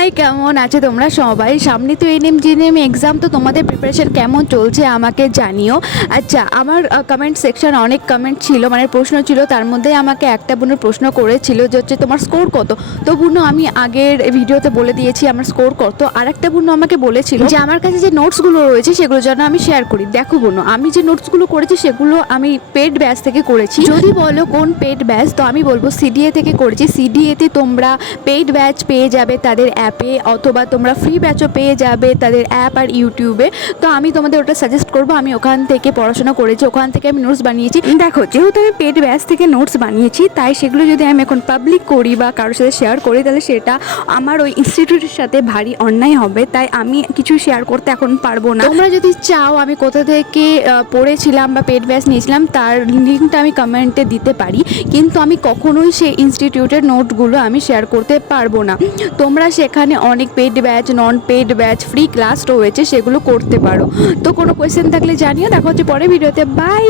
High, কেমন আছো তোমরা সবাই? সামনে তো এনএম জিএনএম এক্সাম, তো তোমাদের প্রিপারেশন কেমন চলছে আমাকে জানিও। আচ্ছা, আমার কমেন্ট সেকশন অনেক কমেন্ট ছিল, মানে প্রশ্ন ছিল, তার মধ্যে আমাকে একটা বোনের প্রশ্ন করেছিল যে হচ্ছে তোমার স্কোর কত। তো বোনও আমি আগের ভিডিওতে বলে দিয়েছি আমার স্কোর কত। আর একটা বোনও আমাকে বলেছিল যে আমার কাছে যে নোটসগুলো রয়েছে সেগুলো যেন আমি শেয়ার করি। দেখো বোনও, আমি যে নোটসগুলো করেছি সেগুলো আমি পেড ব্যাচ থেকে করেছি। যদি বলো কোন পেড ব্যাচ, তো আমি বলবো সিডিএ থেকে করেছি। সিডিএতে তোমরা পেইড ব্যাচ পেয়ে যাবে তাদের অ্যাপে, অথবা তোমরা ফ্রি ব্যাচও পেয়ে যাবে তাদের অ্যাপ আর ইউটিউবে। তো আমি তোমাদের ওটা সাজেস্ট করবো। আমি ওখান থেকে পড়াশোনা করেছি, ওখান থেকে আমি নোটস বানিয়েছি। দেখো, যেহেতু আমি পেইড ব্যাচ থেকে নোটস বানিয়েছি, তাই সেগুলো যদি আমি এখন পাবলিক করি বা কারোর সাথে শেয়ার করি, তাহলে সেটা আমার ওই ইনস্টিটিউটের সাথে ভারী অন্যায় হবে। তাই আমি কিছু শেয়ার করতে এখন পারবো না। তোমরা যদি চাও আমি কোথা থেকে পড়েছিলাম বা পেইড ব্যাচ নিয়েছিলাম তার লিঙ্কটা আমি কমেন্টে দিতে পারি, কিন্তু আমি কখনোই সেই ইনস্টিটিউটের নোটগুলো আমি শেয়ার করতে পারবো না। তোমরা সেখানে অনেক পেইড ব্যাচ, নন পেইড ব্যাচ, ফ্রি ক্লাস রয়েছে, সেগুলো করতে পারো। তো কোনো কোয়েশ্চেন থাকলে জানিও। দেখা হচ্ছে পরের ভিডিওতে। বাই।